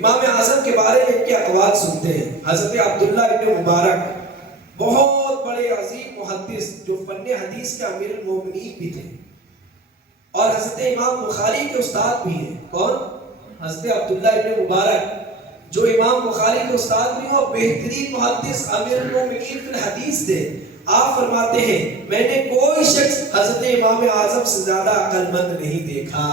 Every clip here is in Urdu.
امام اعظم کے بارے میں ان کے اقوال سنتے ہیں۔ حضرت عبداللہ ابن مبارک بہت بڑے عظیم محدث جو فن حدیث کے امیر المومنین بھی تھے، اور حضرت امام بخاری کے استاد بھی ہیں۔ کون؟ حضرت عبداللہ ابن مبارک جو امام بخاری کے استاد بھی ہیں اور بہترین محدث امیر المومنین فی الحدیث تھے۔ آپ فرماتے ہیں میں نے کوئی شخص حضرت امام اعظم سے زیادہ عقل مند نہیں دیکھا۔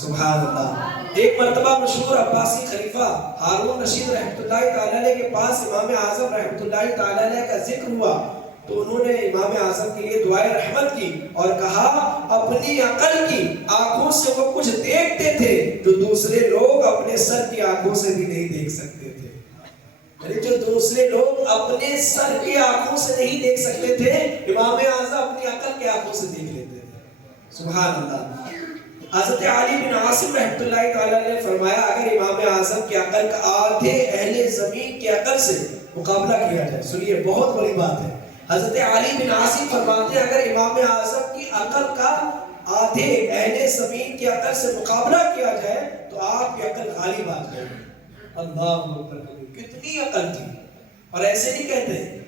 سبحان اللہ۔ ایک مرتبہ مشہور عباسی خلیفہ ہارون رشید رحمۃ اللہ تعالی علیہ کے پاس امام اعظم رحمۃ اللہ تعالی علیہ کا ذکر ہوا تو انہوں نے امام اعظم کے لیے دعائے رحمت کی اور کہا اپنی عقل کی آنکھوں سے وہ کچھ دیکھتے تھے جو دوسرے لوگ اپنے سر کی آنکھوں سے بھی نہیں دیکھ سکتے تھے۔ یعنی جو دوسرے لوگ اپنے سر کی آنکھوں سے نہیں دیکھ سکتے تھے، امام اعظم اپنی عقل کی آنکھوں سے دیکھ لیتے تھے۔ سبحان اللہ۔ حضرت علی بن عاصم رحمۃ اللہ تعالی علیہ فرمایا اگر امام اعظم کی عقل کا آدھے اہل زمین کی عقل سے مقابلہ کیا جائے، سنیے بہت بڑی بات ہے، حضرت علی بن عاصم فرماتے ہیں اگر امام اعظم کی عقل کا آدھے اہل زمین کی عقل سے مقابلہ کیا جائے تو آپ کی عقل غالب آ جائے گی۔ اللہ اکبر، کتنی عقل تھی۔ اور ایسے نہیں کہتے،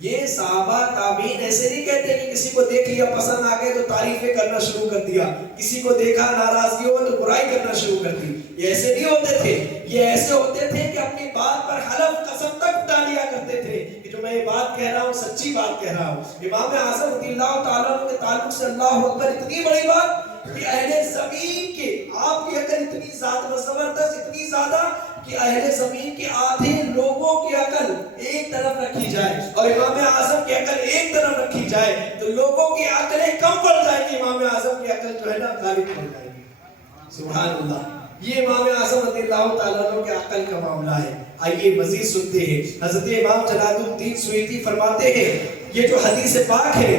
یہ صحابہ تابعین ایسے نہیں کہتے کہ کسی کو دیکھ لیا پسند آ گئے تو تعریفیں کرنا شروع کر دیا، کسی کو دیکھا ناراضگی ہو تو برائی کرنا شروع کر دی۔ یہ ایسے نہیں ہوتے تھے، یہ ایسے ہوتے تھے کہ اپنی بات پر حلف قسم تک اٹھا لیا کرتے تھے کہ جو میں یہ بات کہہ رہا ہوں سچی بات کہہ رہا ہوں۔ امام اعظم رضی اللہ تعالیٰ عنہ کے تعلق سے اللہ اکبر، اتنی بڑی بات کہ اہل زمین کے آپ کی عقل اتنی زیادہ زبردست، اتنی زیادہ کہ اہل زمین کے آدھے لوگوں کی عقل ایک طرف رکھی جائے اور امام اعظم کی عقل ایک طرف رکھی جائے تو لوگوں کی عقلیں کم پڑ جائیں گی، امام اعظم کی عقل جو ہے نا غالب پڑ جائے گی۔ سبحان اللہ۔ یہ امام اعظم رضی اللہ تعالیٰ عنہ کے عقل کا معاملہ ہے۔ آئیے مزید سنتے ہیں، حضرت امام جلال الدین سیوطی فرماتے ہیں یہ جو حدیث پاک ہے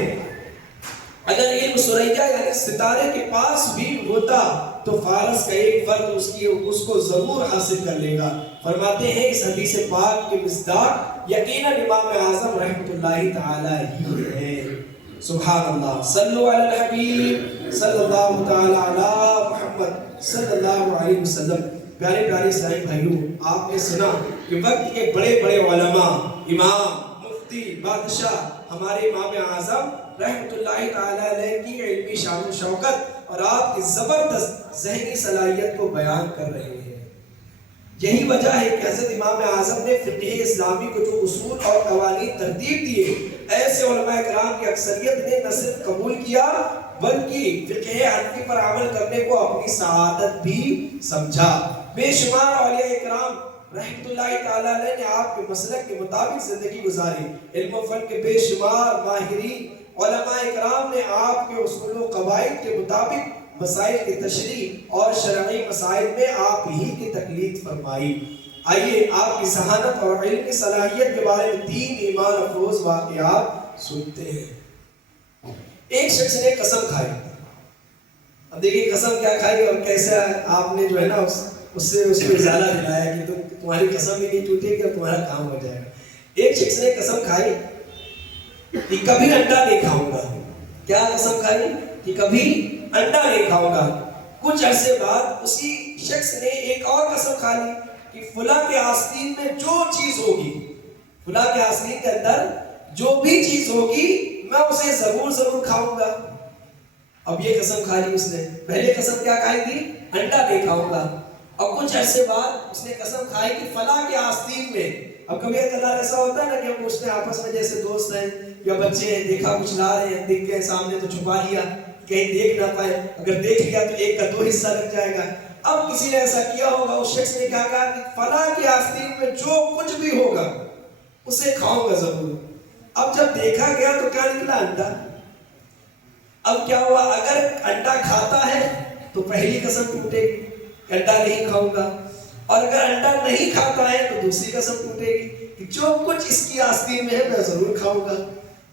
اگر علم سریا یعنی ستارے کے پاس بھی ہوتا تو فارس کا ایک فرد اس کو ضرور حاصل کر لے گا۔ فرماتے ہیں اس حدیث پاک کے مصداق یقیناً امام اعظم رحمۃ اللہ تعالی ہی ہے۔ سبحان اللہ۔ صلو علی الحبیب صلی اللہ تعالی علی محمد صلی اللہ علیہ وسلم۔ پیارے پیارے اسلامی بھائیوں، آپ نے سنا کہ وقت کے بڑے بڑے علماء، امام، مفتی، بادشاہ ہمارے امام اعظم رحمۃ اللہ تعالی علیہ کی علمی شان و شوکت اور آپ کی زبردست ذہنی صلاحیت کو بیان کر رہے ہیں۔ یہی وجہ ہے کہ حضرت امام اعظم نے فقہ اسلامی کو جو اصول اور قوانین ترتیب دیے، ایسے علماء کرام کی اکثریت نے نہ صرف قبول کیا بلکہ فقہ حنفی پر عمل کرنے کو اپنی سعادت بھی سمجھا۔ بے شمار اولیاء کرام رحمت اللہ تعالیٰ علیہ نے آپ کے مسلک کے مطابق زندگی گزاری۔ علم و فن کے بے شمار ماہرین علماء اکرام نے آپ کے اصول و قواعد کے مطابق مسائل کی تشریح اور شرعی مسائل میں آپ ہی کی تقلید فرمائی۔ آئیے آپ کی ذہانت اور علمی صلاحیت کے بارے میں 3 ایمان افروز واقعات سنتے ہیں۔ ایک شخص نے قسم کھائی، اب دیکھیے قسم کیا کھائی اور کیسے آپ نے جو ہے نا اس سے اس کو ازالہ دلایا کہ تمہاری قسم ہی نہیں ٹوٹے گی اور تمہارا کام ہو جائے گا۔ ایک شخص نے قسم کھائی کہ کبھی انڈا نہیں کھاؤں گا۔ کیا قسم کھائی؟ کہ کبھی انڈا نہیں کھاؤں گا۔ کچھ عرصے بعد اسی شخص نے ایک اور قسم کھا لی کہ فلاں کے آستین میں جو چیز ہوگی، فلاں کے آستین کے اندر جو بھی چیز ہوگی میں اسے ضرور کھاؤں گا۔ اب یہ قسم کھا لی اس نے۔ پہلے قسم کیا کھائی تھی؟ انڈا نہیں کھاؤں گا۔ اب کچھ عرصے بعد اس نے قسم کھائی کہ فلاں کے آستین میں، اب کبھی کبھار ایسا ہوتا ہے نا کہ ہم پوچھتے ہیں آپس میں جیسے دوست ہیں یا بچے ہیں، دیکھا کچھ لا رہے ہیں، دیکھ گئے سامنے تو چھپا لیا کہیں دیکھ نہ پائے، اگر دیکھ لیا تو ایک کا 2 حصہ لگ جائے گا۔ اب کسی نے ایسا کیا ہوگا، اس شخص نے کیا کہا کہ فلاں کی آستین میں جو کچھ بھی ہوگا اسے کھاؤں گا ضرور۔ اب جب دیکھا گیا تو کیا نکلا؟ انڈا۔ اب کیا ہوا؟ اگر انڈا کھاتا ہے تو پہلی قسم ٹوٹے گی، انڈا نہیں کھاؤں گا، اور اگر انڈا نہیں کھاتا ہے تو دوسری قسم ٹوٹے گی کہ جو کچھ اس کی آستین میں ہے میں ضرور کھاؤں گا۔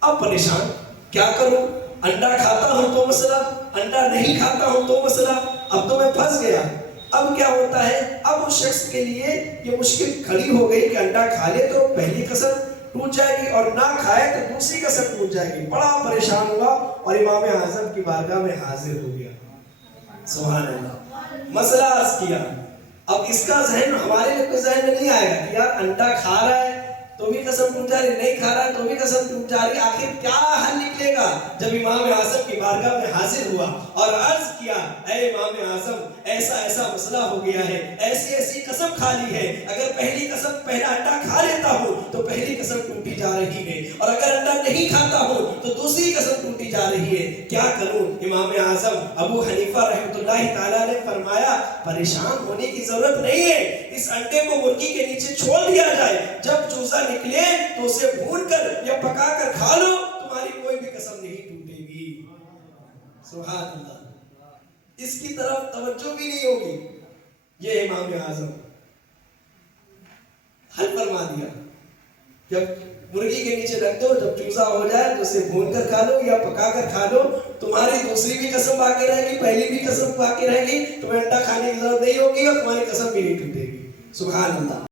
اب پریشان کیا کروں؟ انڈا کھاتا ہوں تو مسئلہ، انڈا نہیں کھاتا ہوں تو مسئلہ، اب تو میں پھنس گیا۔ اب کیا ہوتا ہے؟ اب اس شخص کے لیے یہ مشکل کھڑی ہو گئی کہ انڈا کھا لے تو پہلی قسم ٹوٹ جائے گی اور نہ کھائے تو دوسری قسم ٹوٹ جائے گی۔ بڑا پریشان ہوا اور امام اعظم کی بارگاہ میں حاضر ہو گیا۔ سبحان اللہ۔ مسئلہ عرض کیا اب اس کا ذہن ہمارے لیے کوئی ذہن میں نہیں آئے گا کہ یار انڈا کھا رہا ہے تو بھی قسم ٹوٹ جا رہی، نہیں کھا رہا ہے تو بھی قسم ٹوٹ جا رہی، آخر کیا حل نکلے گا؟ جب امام اعظم کی بارگاہ میں حاضر ہوا اور عرض کیا اے امام اعظم ایسا ایسا مسئلہ ہو گیا ہے، ایسی ایسی قسم کھا لی ہے، اگر پہلی قسم پہلا انڈا کھا لیتا ہوں تو پہلی قسم ٹوٹی جا رہی ہے، اور اگر انڈا نہیں کھاتا ہوں تو دوسری قسم ٹوٹی جا رہی ہے، کیا کروں؟ امام اعظم ابو حنیفہ رحمۃ اللہ تعالیٰ نے فرمایا پریشان ہونے کی ضرورت نہیں ہے، اس انڈے کو مرغی کے نیچے چھوڑ دیا جائے، جب چوزا نکلے تو اسے بھون کر یا پکا کر کھا لو، تمہاری کوئی بھی قسم نہیں ٹوٹے گی۔ سبحان اللہ، اس کی طرف توجہ بھی نہیں ہوگی۔ یہ امام اعظم حل فرما دیا، جب مرغی کے نیچے رکھ دو، جب چوزا ہو جائے تو اسے بھون کر کھا لو یا پکا کر کھا لو، تمہاری دوسری بھی قسم باقی رہے گی، پہلی بھی قسم باقی رہے گی، تمہیں انڈا کھانے کی ضرورت نہیں ہوگی اور تمہاری قسم بھی نہیں ٹوٹے گی۔ سبحان اللہ۔